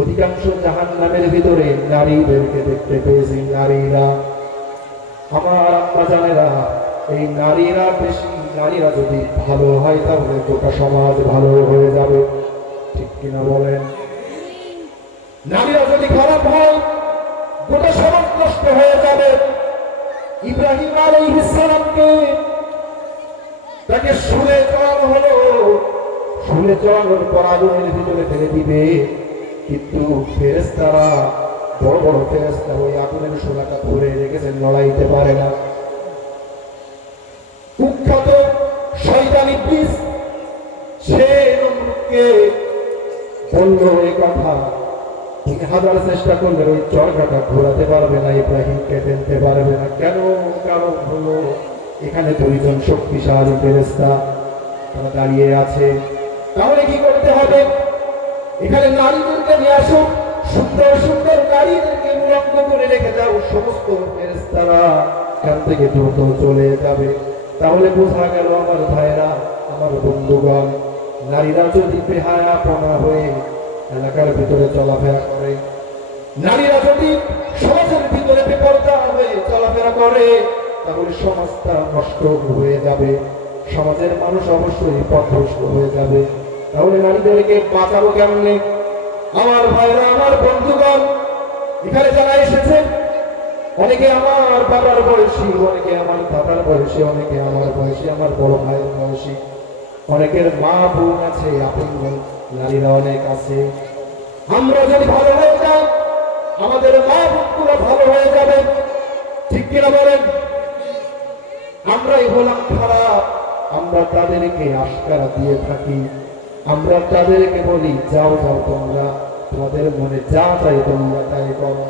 অধিকাংশ জাহান নামের ভিতরে নারীদেরকে দেখতে পেয়েছি, নারীরা। আমার আম্মা জানেরা, এই নারীরা বেশি, নারীরা যদি ভালো হয় তাহলে গোটা সমাজ ভালো হয়ে যাবে। ঠিক কিনা বলেন? নারীরা যদি খারাপ হয়, গোটা সমাজ নষ্ট হয়ে যাবে। ইব্রাহিম আলাইহিস সালামকে তাকে শুলে চড়ানো হলো। শুলে চড়ানোর পর ভিতরে ফেলে দিবে। কিন্তু ফেরেস্তারা বড় বড় ফেরেস্তা ওই আগুনের শোলাটা ধরে রেখেছেন লড়াইতে পারে না। কুখ্যাত শয়তান ইবলিস, সে নমরুদকে বলল এই কথা তুমি হাজার চেষ্টা করলে ওই চরকাটা ঘোরাতে পারবে না, ইব্রাহিমকে ফেলতে পারবে না। কেন? কারণ হলো, এখানে দুইজন শক্তিশালী ফেরেস্তা তারা দাঁড়িয়ে আছে। তাহলে কি করতে হবে? এখানে নারীদেরকে নিয়ে আসো। সুন্দর সুন্দর নারীদেরকে উলঙ্গ করে রেখে যাও সমস্ত ফেরেস্তারা এখান থেকে দ্রুত চলে যাবে। তাহলে বোঝা গেল আমার ভাইরা আমার বন্ধুগণ, নারীরা যদি বেহায়া পনা হয়ে এলাকার ভিতরে চলাফেরা করে, নারীরা যদি সমাজের ভিতরে বেপর্দা হয়ে চলাফেরা করে, তাহলে সমাজটা নষ্ট হয়ে যাবে। সমাজের মানুষ অবশ্যই পথভ্রষ্ট হয়ে যাবে। তাহলে নারীদেরকে বাঁচাবো কেমনে? আমার ভাইরা, আমার বন্ধুগণ, এখানে যারা এসেছেন অনেকে আমার বাবার বয়সী, অনেকে আমার দাদার বয়সী, অনেকে আমার বয়সী, আমার বড় ভাইয়ের বয়সী, অনেকের মা বোন আছে, আপন নারীরা অনেক আছে। আমরা যদি ভালো হয়ে যাই, আমাদের মা বোনগুলো ভালো হয়ে যাবে। ঠিক কিনা বলেন? আমরাই হলাম খারাপ, আমরা তাদেরকে আস্কারা দিয়ে থাকি। আমরা তাদেরকে বলি, যাও যাও তোমরা। তোমাদের মনে যা চাই তোমরা তাই করো।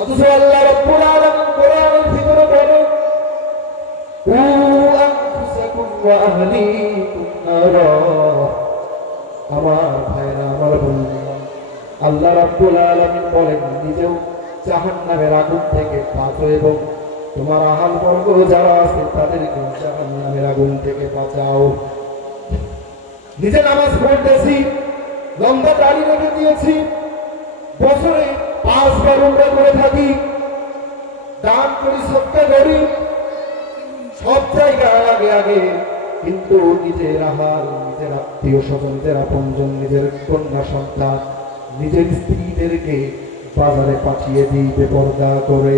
অথচ আল্লাহ রব্বুল আলামিন কোরআনের ভিতরে বলে "কু আনফুসাকুম ওয়া আহলিকুম নারা" আমার ভাইরা আমার বন্ধুরা আল্লাহ রাব্বুল আলামিন বলেন, নিজেও জাহান্নামের আগুন থেকে বাঁচো এবং তোমার আহাল বর্গ যারা আছে তাদেরকে জাহান্নামের আগুন থেকে বাঁচাও। নিজে নামাজ পড়তেছি, লম্বা দাড়ি রেখে দিয়েছি, বছরে পাঁচবার উমরা করে থাকি। দান করি সত্যা করি, সব জায়গায় আগে আগে, কিন্তু নিজের আহার, নিজের আত্মীয় স্বজন, নিজের আপনজন নিজের কন্যা সন্তান, নিজের স্ত্রীদেরকে বাজারে পাঠিয়ে দিই বেপর্দা করে।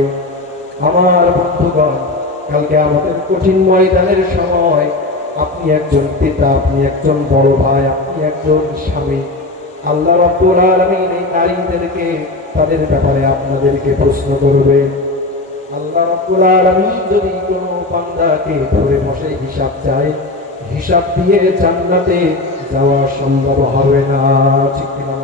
আমার বন্ধুগণ, কালকে আমাদের কঠিন ময়দানের সময় আপনি একজন পিতা, আপনি একজন বড় ভাই, আপনি একজন স্বামী। আল্লাহ রাব্বুল আলামিন এই নারীদেরকে, তাদের ব্যাপারে আপনাদেরকে প্রশ্ন করবে আল্লাহ রাব্বুল আলামিন যদি কোনো বান্দাকে ধরে বসে হিসাব চায়, হিসাব দিয়ে জান্নাতে যাওয়া সম্ভব হবে না, ঠিক কিনা?